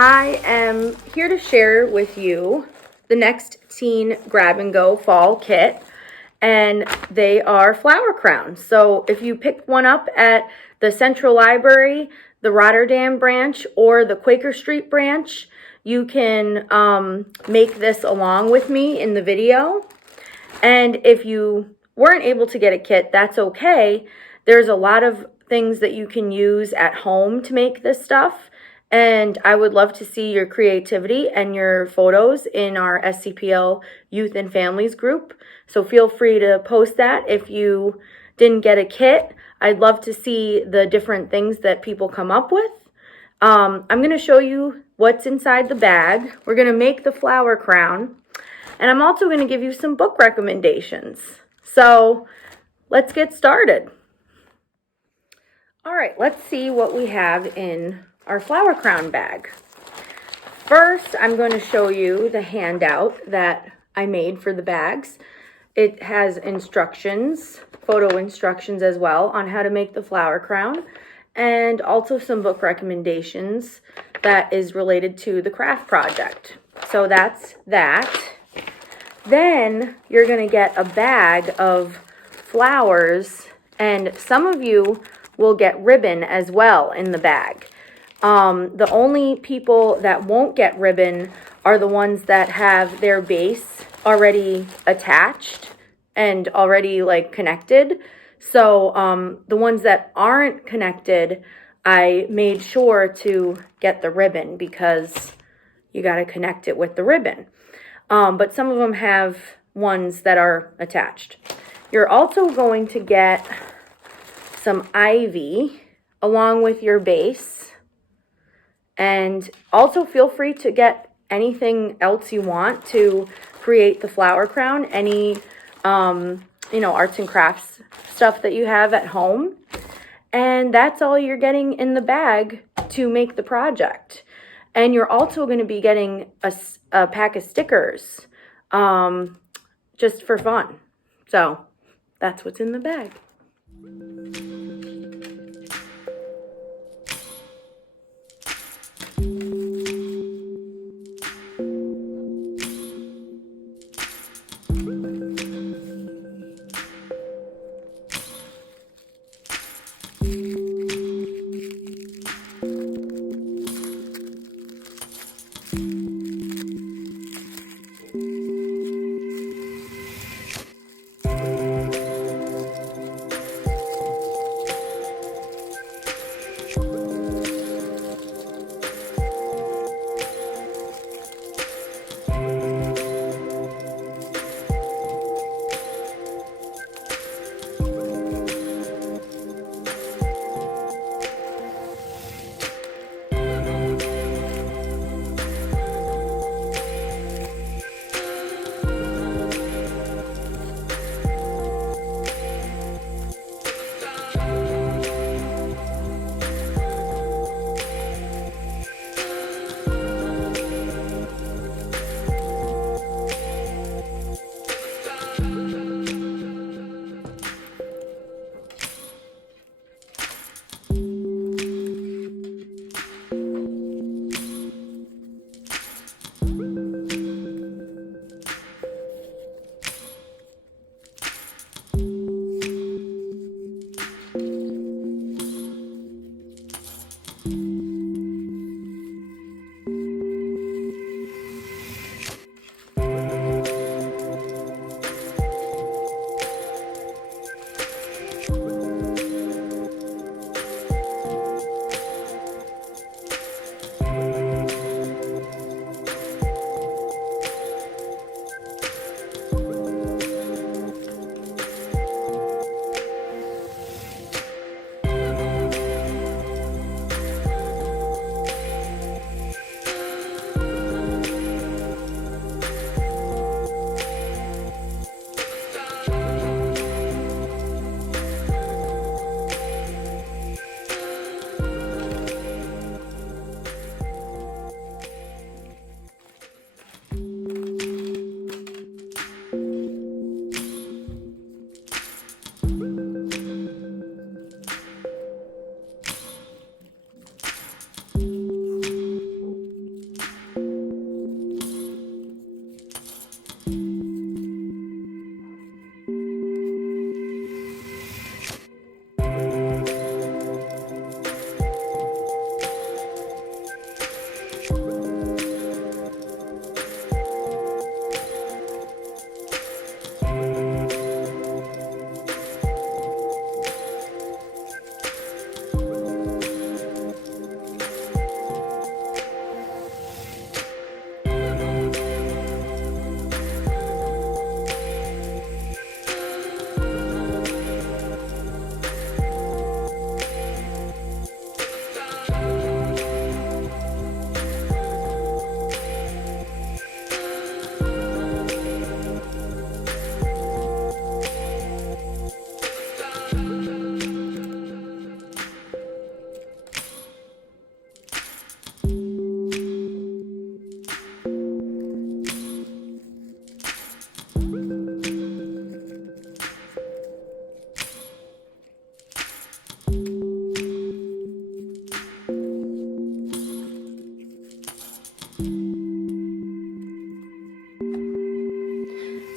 I am here to share with you the next teen grab and go fall kit, and they are flower crowns. So if you pick one up at the Central Library, the Rotterdam branch, or the Quaker Street branch, you can make this along with me in the video. And if you weren't able to get a kit, that's okay. There's a lot of things that you can use at home to make this stuff. And I would love to see your creativity and your photos in our SCPL Youth and Families group. So feel free to post that if you didn't get a kit. I'd love to see the different things that people come up with. I'm going to show you what's inside the bag. We're going to make the flower crown. And I'm also going to give you some book recommendations. So let's get started. All right, let's see what we have in our flower crown bag. First, I'm going to show you the handout that I made for the bags. It has instructions, photo instructions as well, on how to make the flower crown, and also some book recommendations that is related to the craft project. So that's that. Then you're going to get a bag of flowers, and some of you will get ribbon as well in the bag. The only people that won't get ribbon are the ones that have their base already attached and already connected. So the ones that aren't connected, I made sure to get the ribbon because you got to connect it with the ribbon. But some of them have ones that are attached. You're also going to get some ivy along with your base. And also feel free to get anything else you want to create the flower crown. Any, arts and crafts stuff that you have at home. And that's all you're getting in the bag to make the project. And you're also going to be getting a pack of stickers just for fun. So that's what's in the bag.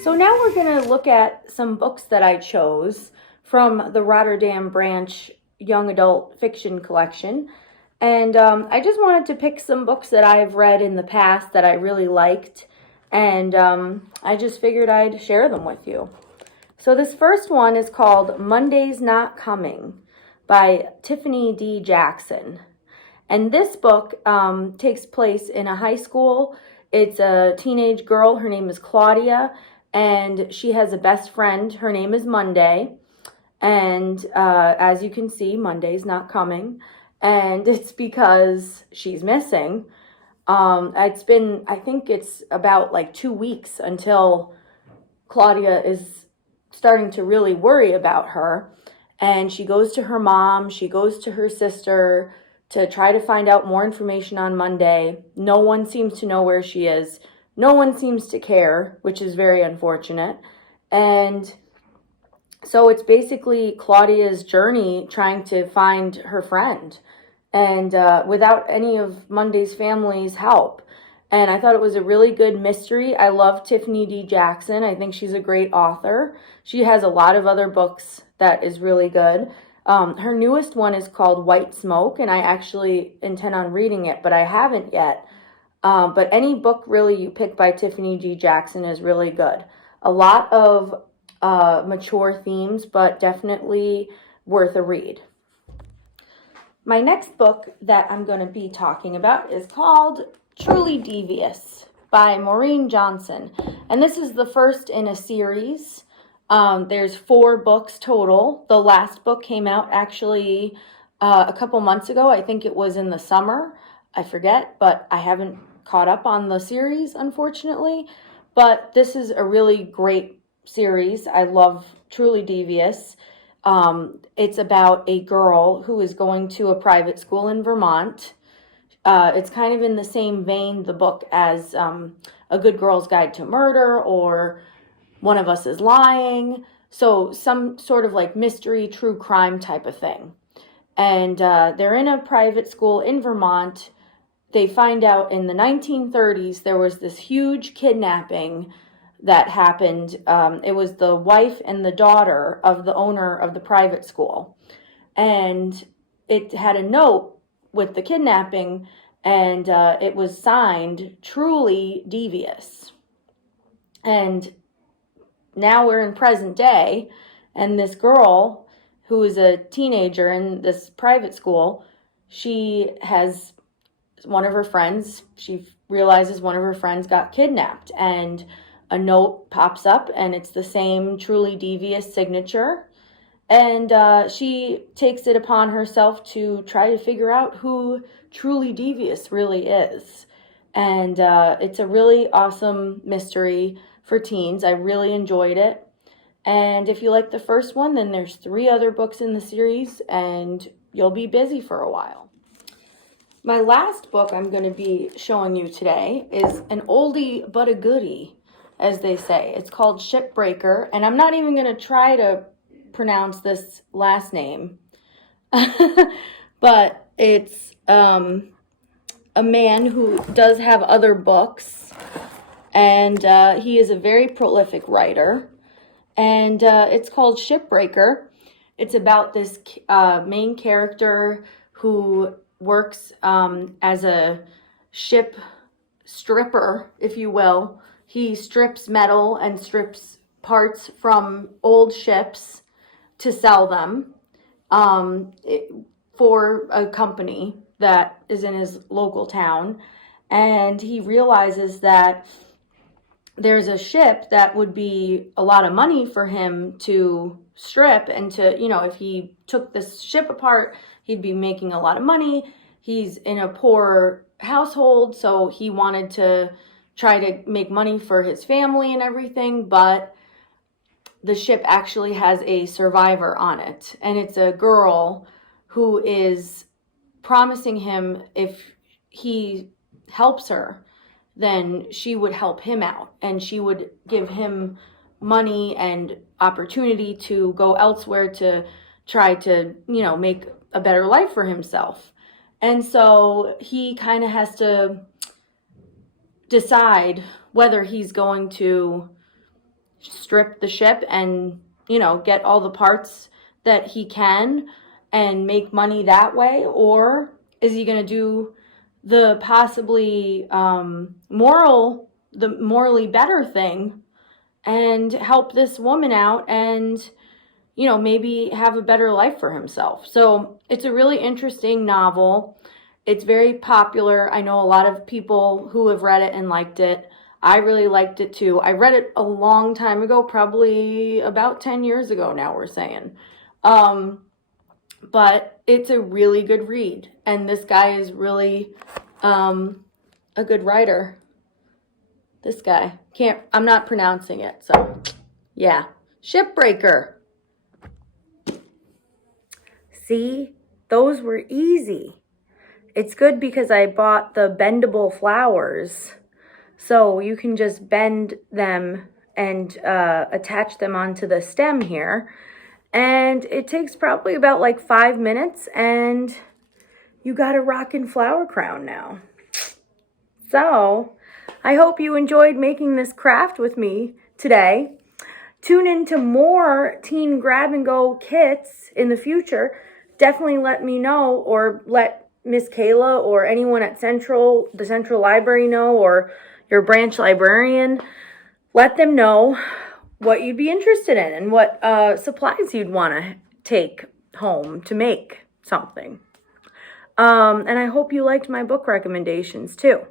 So now we're going to look at some books that I chose from the Rotterdam Branch Young Adult Fiction Collection. And I just wanted to pick some books that I've read in the past that I really liked. And I just figured I'd share them with you. So this first one is called Monday's Not Coming by Tiffany D. Jackson. And this book takes place in a high school. It's a teenage girl. Her name is Claudia. And she has a best friend. Her name is Monday. And as you can see, Monday's not coming. And it's because she's missing. It's been, I think it's about like 2 weeks until Claudia is starting to really worry about her. And she goes to her mom. She goes to her sister to try to find out more information on Monday. No one seems to know where she is. No one seems to care, which is very unfortunate. And so it's basically Claudia's journey trying to find her friend, and without any of Monday's family's help. And I thought it was a really good mystery. I love Tiffany D. Jackson. I think she's a great author. She has a lot of other books that is really good. Her newest one is called White Smoke, and I actually intend on reading it, but I haven't yet. But any book really you pick by Tiffany D. Jackson is really good. A lot of mature themes, but definitely worth a read. My next book that I'm going to be talking about is called Truly Devious by Maureen Johnson. And this is the first in a series. There's 4 books total. The last book came out actually a couple months ago. I think it was in the summer. I forget, but I haven't caught up on the series, unfortunately. But this is a really great series. I love Truly Devious. It's about a girl who is going to a private school in Vermont. It's kind of in the same vein, the book, as A Good Girl's Guide to Murder or One of Us is Lying. So some sort of like mystery, true crime type of thing. And they're in a private school in Vermont. They find out in the 1930s there was this huge kidnapping that happened. It was the wife and the daughter of the owner of the private school. And it had a note with the kidnapping, and it was signed Truly Devious. And now we're in present day, and this girl who is a teenager in this private school, she has one of her friends, she realizes one of her friends got kidnapped, and a note pops up, and it's the same Truly Devious signature. And she takes it upon herself to try to figure out who Truly Devious really is. And it's a really awesome mystery for teens. I really enjoyed it. And if you like the first one, then there's 3 other books in the series, and you'll be busy for a while. My last book I'm going to be showing you today is an oldie but a goodie, as they say. It's called Shipbreaker, and I'm not even going to try to pronounce this last name. But it's a man who does have other books, and he is a very prolific writer. And it's called Shipbreaker. It's about this main character who works as a ship stripper, if you will. He strips metal and strips parts from old ships to sell them for a company that is in his local town. And he realizes that there's a ship that would be a lot of money for him to strip, and to, you know, if he took this ship apart, he'd be making a lot of money. He's in a poor household, so he wanted to try to make money for his family and everything, but the ship actually has a survivor on it, and it's a girl who is promising him if he helps her, then she would help him out, and she would give him money and opportunity to go elsewhere to try to, you know, make a better life for himself. And so he kind of has to decide whether he's going to strip the ship and, you know, get all the parts that he can and make money that way? Or is he going to do the possibly morally better thing and help this woman out and, you know, maybe have a better life for himself? So it's a really interesting novel. It's very popular. I know a lot of people who have read it and liked it. I really liked it too. I read it a long time ago, probably about 10 years ago now, we're saying. But it's a really good read. And this guy is really a good writer. This guy. I'm not pronouncing it, so yeah. Shipbreaker. See, those were easy. It's good because I bought the bendable flowers. So you can just bend them and attach them onto the stem here. And it takes probably about like 5 minutes and you got a rockin' flower crown now. So I hope you enjoyed making this craft with me today. Tune into more teen grab and go kits in the future. Definitely let me know, or let Miss Kayla or anyone at the Central Library know, or your branch librarian. Let them know what you'd be interested in and what supplies you'd want to take home to make something. And I hope you liked my book recommendations too.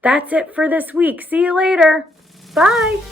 That's it for this week. See you later. Bye.